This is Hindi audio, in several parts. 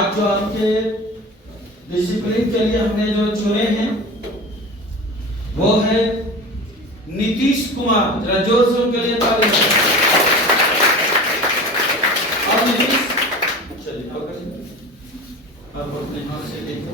आज जो आपके डिसिप्लिन के लिए हमने जो चुने हैं वो है नीतीश कुमार। जरा जोर से उनके लिए ताली बजाएं। और नीतीश, चलिए आप अपने हाथ से देखो।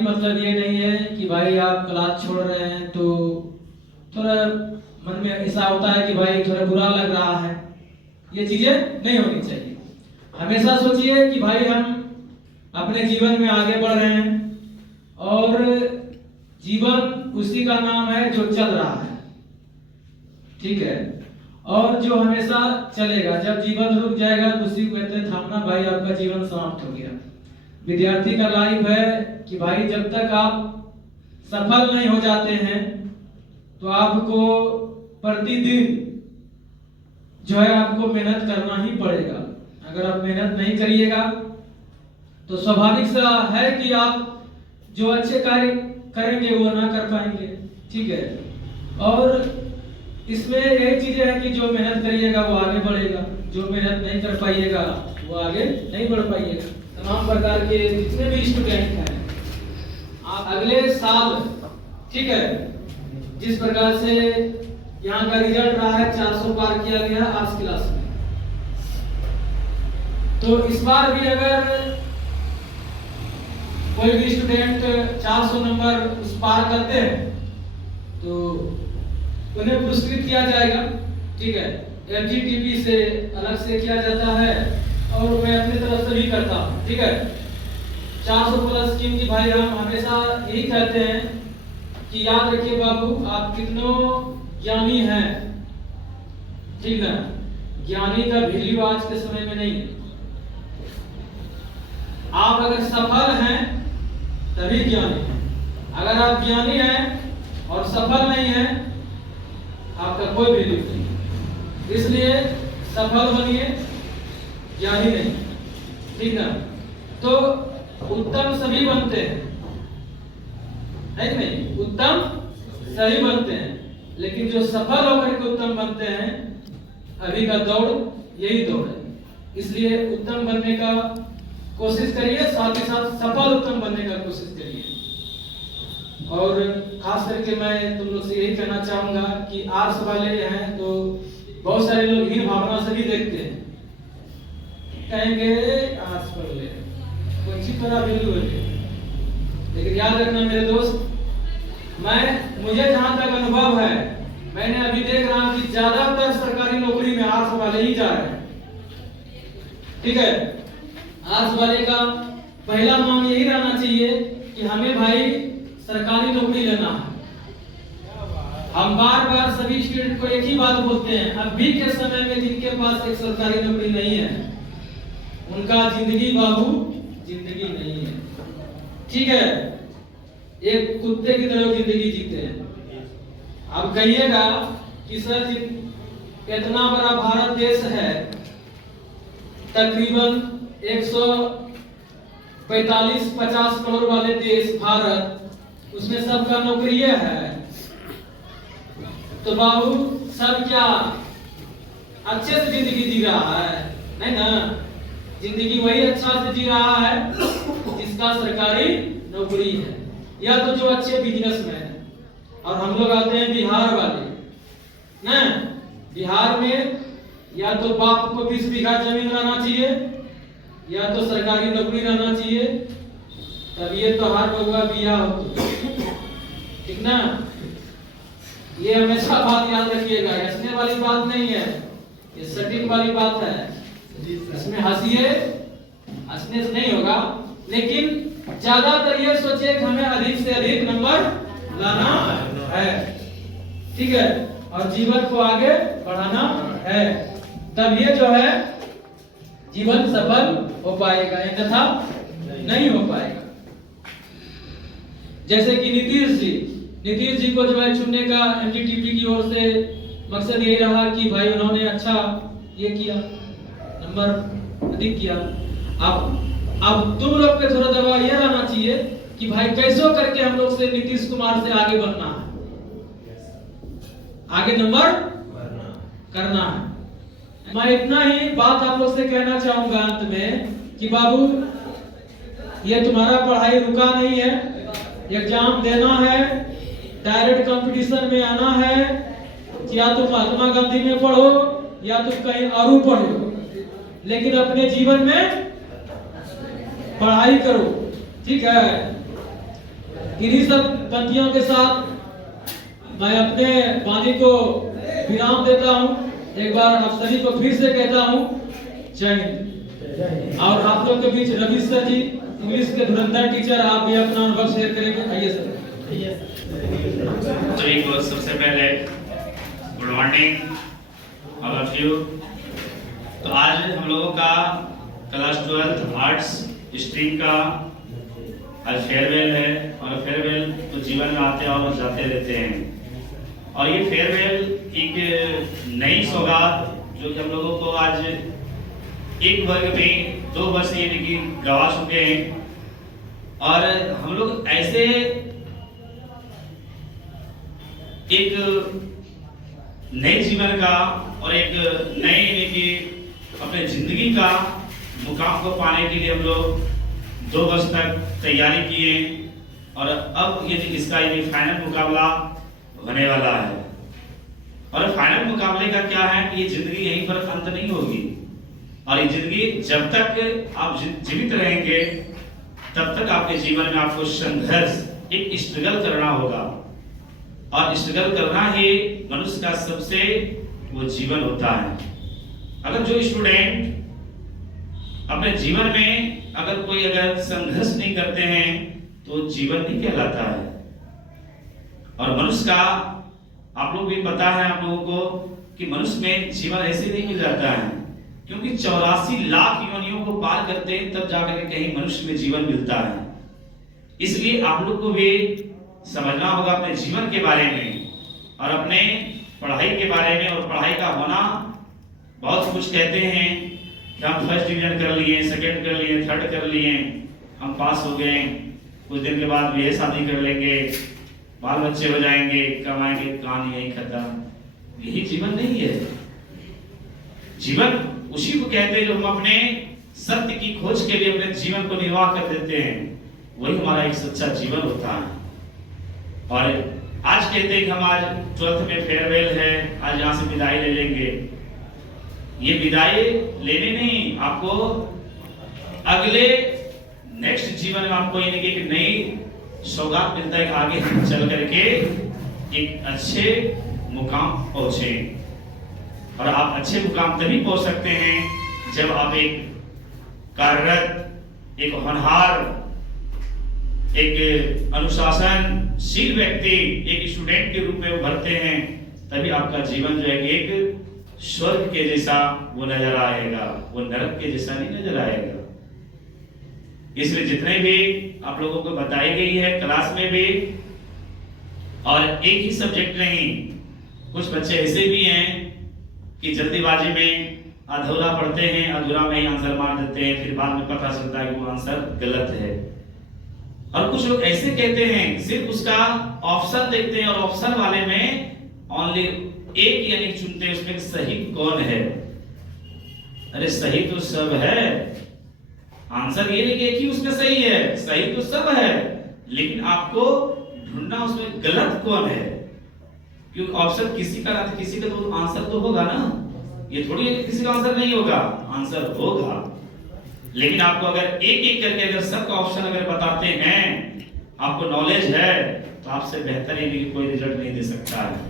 मतलब ये नहीं है कि भाई आप क्लास छोड़ रहे हैं तो थोड़ा मन में ऐसा होता है कि भाई थोड़ा बुरा लग रहा है। ये चीजें नहीं होनी चाहिए। हमेशा सोचिए कि भाई हम अपने जीवन में आगे बढ़ रहे हैं और जीवन उसी का नाम है जो चल रहा है, ठीक है, और जो हमेशा चलेगा। जब जीवन रुक जाएगा तो उसी को कहते हैं थामना, भाई आपका जीवन समाप्त हो गया। विद्यार्थी का लाइफ है कि भाई जब तक आप सफल नहीं हो जाते हैं तो आपको प्रतिदिन जो है आपको मेहनत करना ही पड़ेगा। अगर आप मेहनत नहीं करिएगा तो स्वाभाविक सा है कि आप जो अच्छे कार्य करेंगे वो ना कर पाएंगे, ठीक है। और इसमें एक चीज है कि जो मेहनत करिएगा वो आगे बढ़ेगा, जो मेहनत नहीं कर पाइएगा वो आगे नहीं बढ़ पाइएगा। तमाम प्रकार के जितने भी स्टूडेंट हैं आप अगले साल, ठीक है, जिस प्रकार से यहाँ का रिजल्ट रहा है 400 पार किया गया आर्ट्स क्लास में, तो इस बार भी अगर कोई भी स्टूडेंट 400 नंबर उस पार करते हैं तो उन्हें पुरस्कृत किया जाएगा, ठीक है। एलजीटीबी से अलग से किया जाता है और मैं अपनी तरफ से भी करता हूँ, ठीक है। 400 प्लस क्योंकि भाई हम हमेशा यही कहते हैं कि याद रखिए बाबू आप कितनों ज्ञानी हैं, ठीक ना। ज्ञानी का वैल्यू आज के समय में नहीं है। आप अगर सफल हैं तभी ज्ञानी हैं। अगर आप ज्ञानी हैं और सफल नहीं हैं आपका कोई वैल्यू नहीं। इसलिए सफल बनिए, ज्ञानी नहीं, ठीक ना। तो उत्तम सभी बनते हैं, है कि नहीं? उत्तम सभी बनते हैं, लेकिन जो सफल होकर के उत्तम बनते हैं अभी का दौड़ यही दौड़ है। इसलिए उत्तम बनने का कोशिश करिए, साथ ही साथ सफल उत्तम बनने का कोशिश करिए। और खास करके मैं तुम लोग से यही कहना चाहूंगा कि आर्ट्स वाले हैं तो बहुत सारे लोग हीन भावना से भी देखते हैं, कहेंगे आर्ट्स पढ़ ले, कोई अच्छी तरह वैल्यू है। लेकिन याद रखना मेरे दोस्त, मुझे जहां तक अनुभव है, मैंने अभी देख रहा हूं कि ज्यादातर सरकारी नौकरी में आर्ट्स वाले ही जा रहे हैं, ठीक है। आर्ट्स वाले का पहला मांग यही रहना चाहिए कि हमें भाई सरकारी नौकरी लेना है। हम बार बार सभी स्टूडेंट को एक ही बात बोलते हैं, अभी के समय में जिनके पास एक सरकारी नौकरी नहीं है उनका जिंदगी बाबू जिंदगी नहीं है, ठीक है। एक कुत्ते की तरह जिंदगी जीते हैं। अब कहिएगा कि सर इतना बड़ा भारत देश है, तकरीबन 145-50 करोड़ वाले देश भारत, उसमें सबका नौकरी है तो बाबू सब क्या अच्छे से जिंदगी जी रहा है? नहीं ना। जिंदगी वही अच्छा से जी रहा है जिसका सरकारी नौकरी है या तो जो अच्छे बिजनेसमैन है। और हम लोग आते हैं बिहार वाले ना, बिहार में या तो बाप को 20 बीघा जमीन रहना चाहिए या तो सरकारी नौकरी रहना चाहिए, तब ये तो हर बउआ बिया हो, ठीक ना। ये हमेशा बात याद रखिएगा, हंसने वाली बात नहीं है, ये सटीक वाली बात है। इसमें हंसिए, हंसने से नहीं होगा, लेकिन ज्यादातर ये सोचिए कि हमें अधिक से अधिक नंबर लाना है, ठीक है, और जीवन को आगे बढ़ाना है, तब ये जो है जीवन सफल हो पाएगा, अन्यथा नहीं हो पाएगा। जैसे कि नीतीश जी को जो है चुनने का एनडीटीपी की ओर से मकसद यही रहा कि भाई उन्होंने अच्छा ये किया, नंबर अधिक किया। अब तुम लोग पे थोड़ा दबाव ये रहना चाहिए कि भाई कैसो करके हम लोग से नीतीश कुमार से आगे बढ़ना है, आगे नंबर करना है। मैं इतना ही बात आप लोग से कहना चाहूंगा अंत में कि बाबू ये तुम्हारा पढ़ाई रुका नहीं है, एग्जाम देना है, डायरेक्ट कंपटीशन में आना है, या तुम महात्मा गांधी में पढ़ो या तुम कहीं और पढ़ो, लेकिन अपने जीवन में पढ़ाई करो, ठीक है। इन्हीं सब पंक्तियों के साथ मैं अपने वाणी को विराम देता हूं। एक बार आप सभी को फिर से कहता हूं जय हिंद। और आप लोग के बीच रवि सर जी इंग्लिश के धुरंधर टीचर, आप भी अपना अनुभव शेयर करेंगे। आइए सर। सभी को सबसे पहले good morning all of you. तो आज हम लोगों का क्लास 12 आर्ट्स स्ट्रीम का आज फेयरवेल है, और फेयरवेल तो जीवन में आते और जाते रहते हैं। और ये फेयरवेल एक नई सौगात जो कि हम लोगों को आज एक वर्ग में 2 वर्ष यानी कि गवा चुके हैं, और हम लोग ऐसे एक नए जीवन का और एक नए यानी कि अपने जिंदगी का मुकाम को पाने के लिए हम लोग 2 वर्ष तक तैयारी किए, और अब ये इसका ये फाइनल मुकाबला होने वाला है। और फाइनल मुकाबले का क्या है कि ये जिंदगी यहीं पर अंत नहीं होगी, और ये जिंदगी जब तक आप जीवित रहेंगे तब तक आपके जीवन में आपको संघर्ष, एक स्ट्रगल करना होगा, और स्ट्रगल करना ही मनुष्य का सबसे वो जीवन होता है। अगर जो स्टूडेंट अपने जीवन में अगर संघर्ष नहीं करते हैं तो जीवन नहीं कहलाता है। और मनुष्य का आप लोग भी पता है आप लोगों को कि मनुष्य में जीवन ऐसे नहीं मिल जाता है, क्योंकि 84 लाख योनियों को पार करते हैं तब जाकर के कहीं मनुष्य में जीवन मिलता है। इसलिए आप लोग को भी समझना होगा अपने जीवन के बारे में और अपने पढ़ाई के बारे में। और पढ़ाई का होना, बहुत कुछ कहते हैं कि हम फर्स्ट डिवीजन कर लिए, सेकंड कर लिए, थर्ड कर लिए, हम पास हो गए, कुछ दिन के बाद भी शादी कर लेंगे, बाल बच्चे हो जाएंगे, कमाएंगे, कहानी यही खत्म। यही जीवन नहीं है। जीवन उसी को कहते हैं जो हम अपने सत्य की खोज के लिए अपने जीवन को निर्वाह कर देते हैं, वही हमारा एक सच्चा जीवन होता है। और आज कहते हैं कि हम आज 12th में फेयरवेल है, आज यहाँ से विदाई ले लेंगे। ये विदाई लेने नहीं, आपको अगले नेक्स्ट जीवन में आपको यानी कि एक नई सौगात मिलता है कि आगे हम चल करके एक अच्छे मुकाम पहुंचे। और आप अच्छे मुकाम तभी पहुंच सकते हैं जब आप एक कार्यरत, एक होनहार, एक अनुशासनशील व्यक्ति, एक स्टूडेंट के रूप में उभरते हैं, तभी आपका जीवन जो है एक स्वर्ग के जैसा वो नजर आएगा, वो नरक के जैसा नहीं नजर आएगा। इसलिए जितने भी आप लोगों को बताई गई है क्लास में भी, और एक ही सब्जेक्ट नहीं, कुछ बच्चे ऐसे भी हैं कि जल्दीबाजी में अधूरा पढ़ते हैं, अधूरा में ही आंसर मार देते हैं, फिर बाद में पता चलता है कि वो आंसर गलत है। और कुछ लोग ऐसे कहते हैं, सिर्फ उसका ऑप्शन देखते हैं और ऑप्शन वाले में ओनली एक यानी चुनते हैं उसमें सही कौन है। अरे सही तो सब है, आंसर ये नहीं कि एक ही उसमें सही है, सही तो सब है, लेकिन आपको ढूंढना उसमें गलत कौन है। क्योंकि ऑप्शन किसी का ना किसी का तो आंसर तो होगा ना, ये थोड़ी है कि किसी का आंसर नहीं होगा, आंसर होगा। लेकिन आपको अगर एक एक करके अगर सबका ऑप्शन अगर बताते हैं, आपको नॉलेज है, तो आपसे बेहतर ही कोई रिजल्ट नहीं दे सकता है।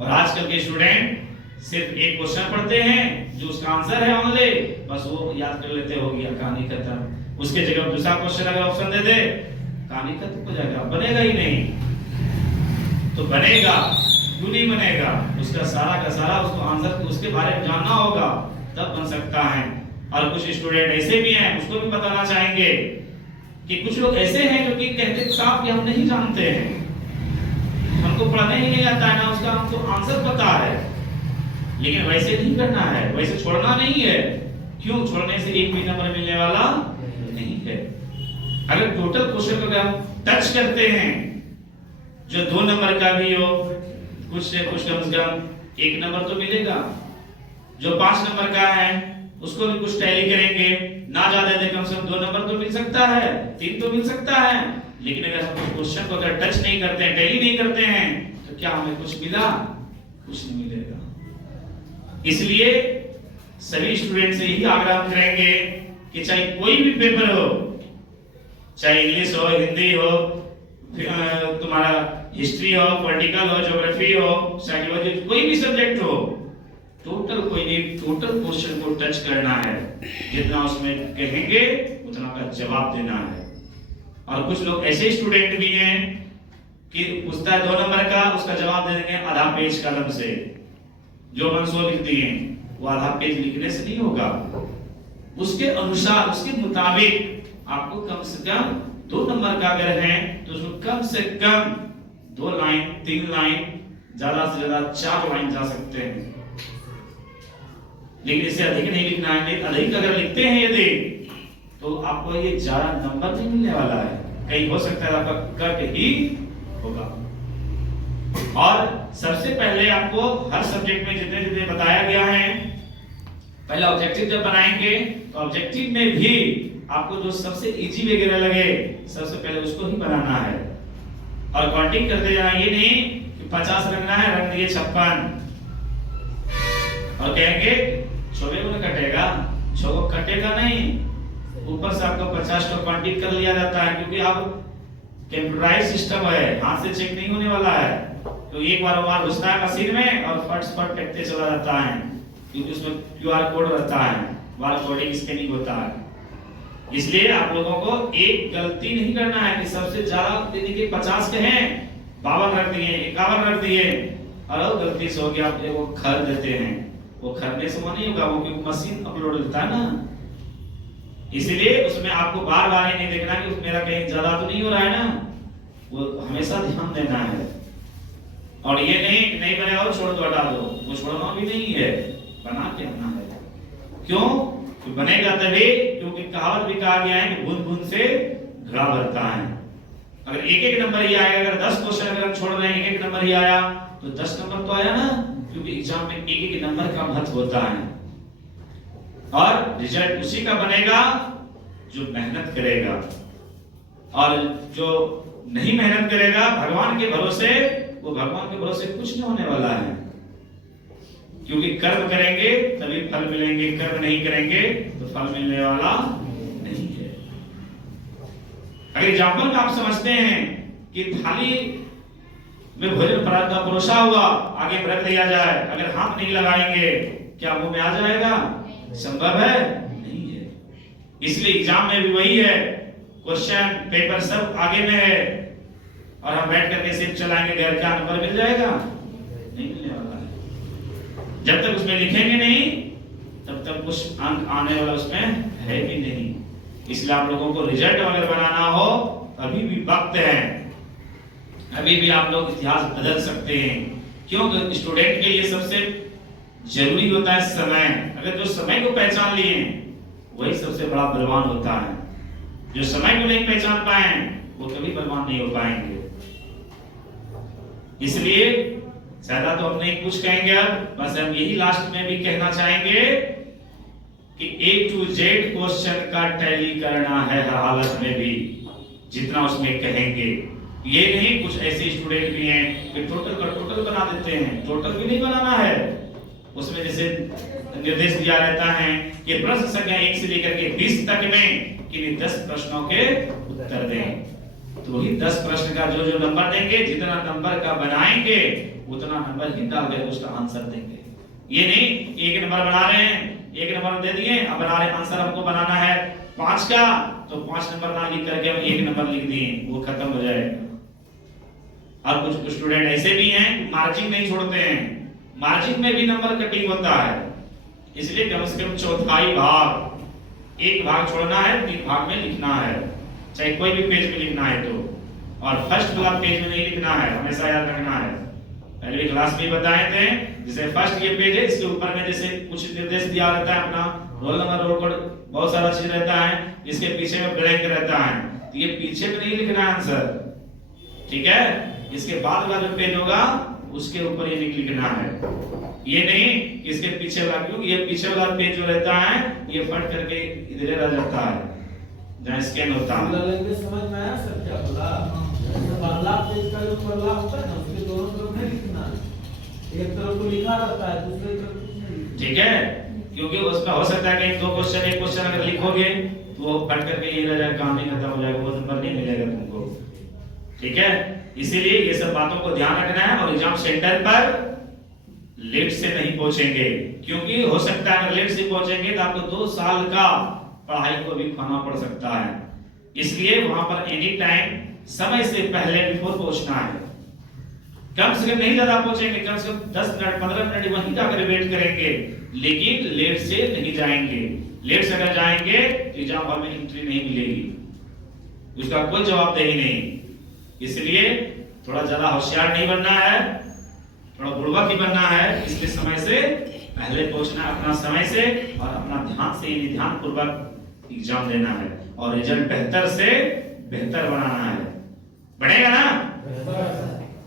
और आजकल के स्टूडेंट सिर्फ एक क्वेश्चन पढ़ते हैं जो उसका आंसर है ओनली, बस वो याद कर लेते, हो गया, कहानी खत्म। उसके जगह दूसरा क्वेश्चन अगर ऑप्शन दे दे, कहानी खत्म हो जाएगा, बनेगा ही नहीं। तो बनेगा क्यों नहीं बनेगा, उसका सारा का सारा उसको आंसर उसके बारे में जानना होगा, तब बन सकता है। और कुछ स्टूडेंट ऐसे भी हैं, उसको भी बताना चाहेंगे कि कुछ लोग ऐसे हैं जो कि कहते साफ कि हम नहीं जानते हैं, हमको पढ़ने ही नहीं आता है ना उसका हमको आंसर पता है, लेकिन वैसे नहीं करना है, वैसे छोड़ना नहीं है। क्यों? छोड़ने से एक भी नंबर मिलने वाला नहीं है। अगर टोटल क्वेश्चन को हम टच करते हैं, जो 2 नंबर का भी हो, कुछ से कुछ कम से कम 1 नंबर तो मिलेगा। जो 5 नंबर का है उसको भी कुछ टैली करेंगे, ना ज्यादा दे कम से कम 2 नंबर तो मिल सकता है, 3 तो मिल सकता है। लेकिन अगर हम क्वेश्चन को अगर टच नहीं करते हैं, टैली नहीं करते हैं, तो क्या हमें कुछ मिला? कुछ नहीं मिलेगा। इसलिए सभी स्टूडेंट से यही आग्रह करेंगे कि चाहे कोई भी पेपर हो, चाहे इंग्लिश हो, हिंदी हो, तुम्हारा हिस्ट्री हो, पॉलिटिकल हो, ज्योग्राफी हो, साइकोलॉजी, कोई भी सब्जेक्ट हो, टोटल क्वेश्चन को टच करना है। जितना उसमें कहेंगे उतना का जवाब देना है। और कुछ लोग ऐसे स्टूडेंट भी हैं कि पूछता है 2 नंबर का, उसका जवाब दे देंगे आधा पेज कलम से, जो मन सो लिख दिए, वो आधा पेज लिखने से नहीं होगा। उसके अनुसार, उसके मुताबिक आपको कम से कम 2 नंबर का अगर है तो उसमें कम से कम 2 लाइन, 3 लाइन, ज्यादा से ज्यादा 4 लाइन जा सकते हैं, लेकिन इससे अधिक नहीं लिखना है। अधिक अगर लिखते हैं यदि, तो आपको ये ज्यादा नंबर नहीं मिलने वाला है, कहीं हो सकता है आपका कट ही होगा। और सबसे पहले आपको हर सब्जेक्ट में जितने जितने बताया गया है, पहला ऑब्जेक्टिव जब बनाएंगे तो ऑब्जेक्टिव में भी आपको जो सबसे इजी वगैरह लगे सबसे पहले उसको ही बनाना है। और काउंटिंग करते जाना, ये नहीं कि 50 रखना है, रख दिए 56 और कहेंगे 6 को कटेगा, 6 को कटेगा नहीं। ऊपर से आपको 50 को काउंटिंग कर लिया जाता है, क्योंकि अब कंप्यूटराइज सिस्टम है, हाथ से चेक नहीं होने वाला है। तो एक बार घुसता है मशीन में और फट फेंकते चला जाता है, क्योंकि उसमें QR कोड रहता है, बारकोडिंग स्कैनिंग होता है। इसलिए आप लोगों को एक गलती नहीं करना है कि सबसे ज्यादा देने के 50 के हैं, 52 रख दिए, 51 रख दिए, और गलती से हो गया आप वो खर देते हैं। वो खरने से वो नहीं होगा, वो क्योंकि मशीन अपलोड देता है ना। इसलिए उसमें आपको बार बार ही नहीं देखना कि मेरा कहीं ज्यादा तो नहीं हो रहा है ना, वो हमेशा ध्यान देना है। और ये नहीं बनेगा और छोड़ दो, हटा दो, वो छोड़ना भी नहीं है, बना के आना है। क्यों? तो बनेगा तभी, क्योंकि कहावत भी कहा गया है कि बूंद बूंद से घड़ा भरता है। अगर एक एक नंबर ही आएगा, अगर 10 क्वेश्चन अगर हम छोड़ रहे हैं, एक एक नंबर ही आया तो 10 नंबर तो आया ना, क्योंकि एग्जाम में एक एक नंबर का महत्व होता है। और रिजल्ट उसी का बनेगा जो मेहनत करेगा, और जो नहीं मेहनत करेगा भगवान के भरोसे, वो भगवान के भरोसे कुछ नहीं होने वाला है। क्योंकि कर्म करेंगे तभी फल मिलेंगे, कर्म नहीं करेंगे तो फल मिलने वाला नहीं है। अगर एग्जाम्पल में आप समझते हैं कि थाली में भोजन पराठा परोसा हुआ, आगे रख दिया जाए, अगर हाथ नहीं लगाएंगे क्या मुंह में आ जाएगा? संभव है? नहीं है। इसलिए एग्जाम में भी वही है, क्वेश्चन पेपर सब आगे में है, और हम बैठ करके सिर्फ चलाएंगे, घर का नंबर मिल जाएगा? नहीं मिलने वाला है। जब तक उसमें लिखेंगे नहीं तब तक कुछ अंक आने वाला उसमें है भी नहीं। इसलिए आप लोगों को रिजल्ट अगर बनाना हो अभी भी वक्त है, अभी भी आप लोग इतिहास बदल सकते हैं। क्योंकि स्टूडेंट के लिए सबसे जरूरी होता है समय। अगर जो समय को पहचान लिए वही सबसे बड़ा बलवान होता है। जो समय को नहीं पहचान पाए वो कभी बलवान नहीं हो पाएंगे। इसलिए ज्यादा तो हम नहीं कुछ कहेंगे, अब बस हम यही लास्ट में भी कहना चाहेंगे कि A to Z क्वेश्चन का टैली करना है हर हालत में भी, जितना उसमें कहेंगे। ये नहीं, कुछ ऐसे स्टूडेंट भी हैं कि टोटल का टोटल बना देते हैं, टोटल भी नहीं बनाना है। उसमें जैसे निर्देश दिया रहता है कि प्रश्न संख्या 1 से लेकर के 20 तक में किन्हीं 10 प्रश्नों के उत्तर दें। तो वही 10 प्रश्न का जो नंबर देंगे, जितना नंबर का बनाएंगे उतना नंबर ही डाल कर उसका आंसर देंगे। ये नहीं एक नंबर बना रहे हैं, एक नंबर दे दिए, अब बना रहे आंसर हमको बनाना है 5 का, तो 5 नंबर ना लिख करके हम 1 नंबर लिख दिए, वो खत्म हो जाएगा। और कुछ स्टूडेंट ऐसे भी हैं मार्जिन नहीं छोड़ते हैं, मार्जिन में भी नंबर कटिंग होता है। इसलिए कम से कम चौथाई भाग, एक भाग छोड़ना है, 3 भाग में लिखना है। चाहे कोई भी पेज में लिखना है तो। और फर्स्ट वाला पेज में नहीं लिखना है, हमेशा याद रखना है। पहले भी क्लास में बताए थे, जैसे फर्स्ट ये पेज है, इसके ऊपर में जैसे कुछ निर्देश दिया रहता है, अपना रोल नंबर, रोल कोड, बहुत सारा चीज रहता है, इसके पीछे में ब्लैंक रहता है, तो ये पीछे में नहीं लिखना है आंसर, ठीक है। इसके बाद वाला जो पेज होगा उसके ऊपर ये लिखना है, ये नहीं इसके पीछे वाला, क्यों ये पीछे वाला पेज जो रहता है ये फट करके इधर रह जाता है जहाँ स्कैन होता है। समझ में आया सर क्या बोला? पहला पेज का जो पहला होता है ना, उसके दोनों तरफ नहीं लिखना है, एक तरफ तो लिखा रहता है, दूसरी तरफ नहीं, ठीक है। क्योंकि उसमें हो सकता है कि दो क्वेश्चन, एक क्वेश्चन अगर लिखोगे तो वो कट करके ये रह जाएगा, काम नहीं खत्म हो जाएगा, वो नंबर नहीं मिलेगा तुमको, ठीक है। इसीलिए ये सब बातों को ध्यान रखना है। और एग्जाम सेंटर पर लेट से नहीं पहुंचेंगे, क्योंकि हो सकता है अगर लेट से पहुंचेंगे तो आपको 2 साल का पढ़ाई को भी खाना पड़ सकता है। इसलिए वहां पर एनी टाइम समय से पहले बिफोर पहुंचना है। कम से कम नहीं ज्यादा पहुंचेंगे, कम से कम 10 मिनट 15 मिनट वहीं जाकर वेट करेंगे, लेकिन लेट से नहीं जाएंगे। लेट से अगर जाएंगे तो एग्जाम हॉल में एंट्री नहीं मिलेगी, उसका कोई जवाबदेही नहीं। इसलिए थोड़ा ज्यादा होशियार नहीं बनना है, थोड़ा बुड़बक ही बनना है। इसलिए समय से पहले पहुंचना, अपना समय से और अपना ध्यान से, ध्यान पूर्वक एग्जाम देना है और रिजल्ट बेहतर से बेहतर बनाना है। बढ़ेगा ना?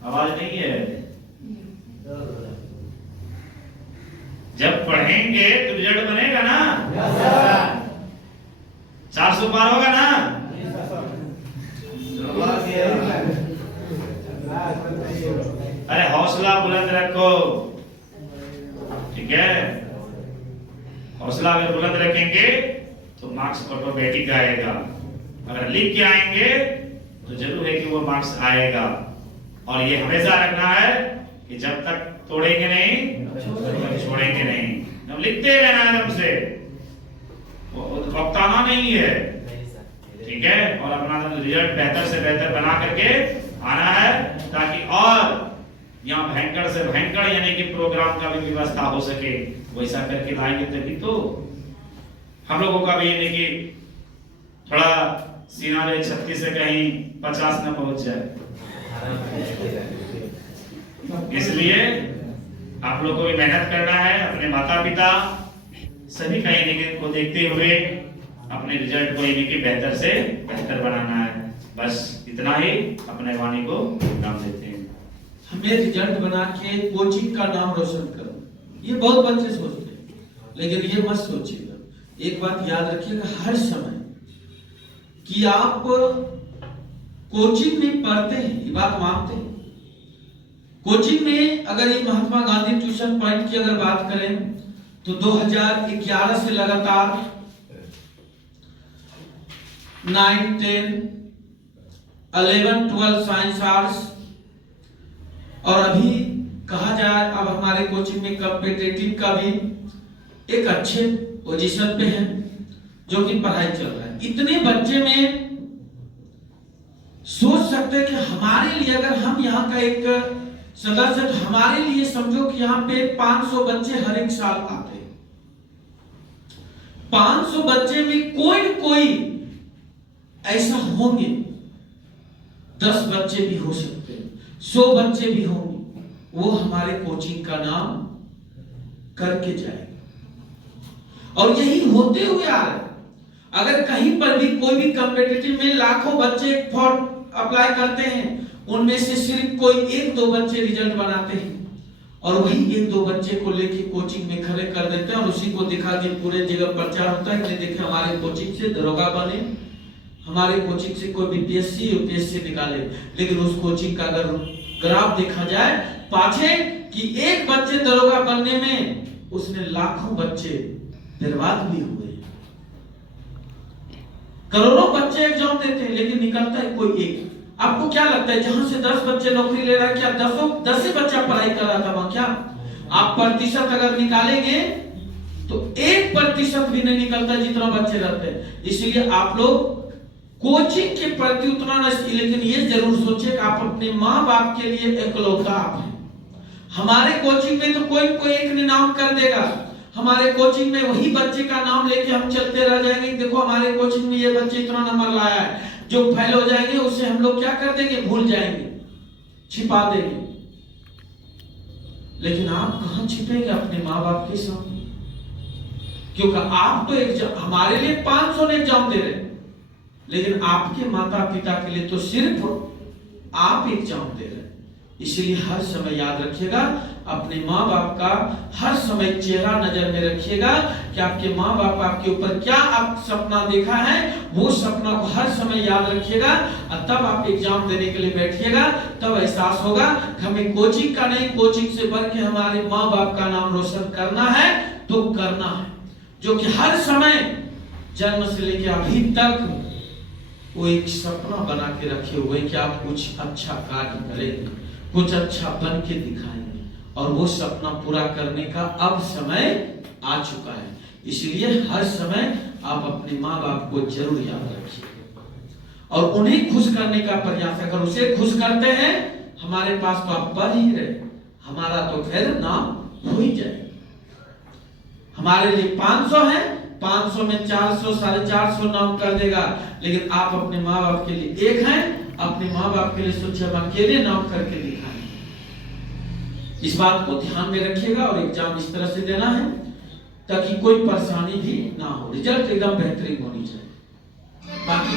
आवाज नहीं है। जब पढ़ेंगे तो रिजल्ट बनेगा ना? 400 पार होगा ना? अरे हौसला बुलंद रखो, ठीक है। हौसला अगर बुलंद रखेंगे तो मार्क्स ऑटोमेटिक आएगा। अगर लिख के आएंगे तो जरूर है कि वो मार्क्स आएगा। और ये हमेशा रखना है कि जब तक तोड़ेंगे नहीं छोड़ेंगे नहीं, जब लिखते रहना है हमसे, वक्ताना नहीं है, ठीक है। और अपना रिजल्ट बेहतर से बेहतर बना करके आना है, ताकि और यहाँ भयंकर से भयंकर यानी कि प्रोग्राम का भी व्यवस्था हो सके। वैसा करके लाएंगे तभी तो हम लोगों का भी यानी कि थोड़ा सीना में 36 से कहीं 50 न पहुंच जाए। इसलिए आप लोग को भी मेहनत करना है, अपने माता पिता सभी का यानी कि को देखते हुए अपने रिजल्ट को यानी कि बेहतर से बेहतर बनाना है। बस इतना ही अपने वाणी को नाम देते हैं। हमें रिजल्ट बना के कोचिंग का नाम रोशन करो, ये बहुत बच्चे सोचते हैं, लेकिन ये मत सोचिएगा। एक बात याद रखिएगा हर समय कि आप कोचिंग में पढ़ते हैं, ये बात मानते हैं। कोचिंग में अगर ये महात्मा गांधी ट्यूशन पॉइंट की अगर बात करें तो 2011 से लगातार 9, 10, 11, 12 साइंस आर्ट्स, और अभी कहा जाए अब हमारे कोचिंग में कॉम्पिटिटिव का भी एक अच्छे पोजीशन पे है, जो कि पढ़ाई चल रहा है। इतने बच्चे में सोच सकते हैं कि हमारे लिए अगर हम यहाँ का एक सदस्य, तो हमारे लिए समझो कि यहाँ पे 500 बच्चे हर एक साल आते हैं। 500 बच्चे में कोई न कोई ऐसा होंगे, 10 बच्चे भी हो सकते हैं, 100 बच्चे भी होंगे, वो हमारे कोचिंग का नाम करके जाएंगे। और यही होते हुए आ रहा है। अगर कहीं पर भी कोई भी कॉम्पिटिटिव में लाखों बच्चे फॉर्म अप्लाई करते हैं, उनमें से सिर्फ कोई 1-2 बच्चे रिजल्ट बनाते हैं, और वही 1-2 बच्चे को लेके कोचिंग में खड़े कर देते हैं और उसी को दिखा के पूरे जगह प्रचार होता है कि देखिए हमारे कोचिंग से दरोगा बने, हमारे कोचिंग से कोई बीपीएससी यूपीएससी निकाले। लेकिन उस कोचिंग का अगर ग्राफ देखा जाए पाछे कि एक बच्चे दरोगा बनने में उसने लाखों बच्चे बर्बाद भी हुए। करोड़ों बच्चे एग्जाम देते हैं लेकिन निकलता है कोई एक। आपको क्या लगता है जहां से 10 बच्चे नौकरी ले रहा है, क्या 10 बच्चा पढ़ाई कर रहा था वहां? क्या आप प्रतिशत अगर निकालेंगे तो 1% भी नहीं निकलता जितना बच्चे रहते हैं। इसलिए आप लोग कोचिंग के प्रति उतना न, लेकिन ये जरूर सोचिए कि आप अपने माँ बाप के लिए एकलौता आप हैं। हमारे कोचिंग में तो कोई एक नाम कर देगा, हमारे कोचिंग में वही बच्चे का नाम लेके हम चलते रह जाएंगे, देखो हमारे कोचिंग में ये बच्चे इतना नंबर लाया है। जो फेल हो जाएंगे उसे हम लोग क्या कर देंगे, भूल जाएंगे, छिपा देंगे। लेकिन आप कहां छिपेंगे अपने माँ बाप के सामने? क्योंकि आप तो एग्जाम, हमारे लिए 500 ने एग्जाम दे रहे, लेकिन आपके माता पिता के लिए तो सिर्फ आप एग्जाम दे रहे हैं। इसलिए हर समय याद रखिएगा, अपने माँ बाप का हर समय चेहरा नजर में रखिएगा कि आपके माँ बाप आपके ऊपर क्या आप सपना देखा है, वो सपना को हर समय याद रखिएगा। और तब आप एग्जाम देने के लिए बैठिएगा, तब एहसास होगा कि हमें कोचिंग का नहीं, कोचिंग से बढ़ के हमारे माँ बाप का नाम रोशन करना है तो करना है, जो कि हर समय जन्म से लेकर अभी तक वो एक सपना बना के रखे हुए कि आप कुछ अच्छा कार्य करेंगे, कुछ अच्छा बन के दिखाएंगे, और वो सपना पूरा करने का अब समय आ चुका है। इसलिए हर समय आप अपने माँ बाप को जरूर याद रखिए और उन्हें खुश करने का प्रयास। अगर उसे खुश करते हैं, हमारे पास तो आप बढ़ ही रहे, हमारा तो खैर नाम हो ही जाए। हमारे लिए 500 है, 500 में 400 450 नाम कर देगा, लेकिन आप अपने माँ बाप के लिए एक हैं, अपने माँ बाप के लिए सोचिए हम अकेले नाम करके दिखाएं। इस बात को ध्यान में रखिएगा और एग्जाम इस तरह से देना है ताकि कोई परेशानी भी ना हो, रिजल्ट एकदम बेहतरीन होनी चाहिए। बाकी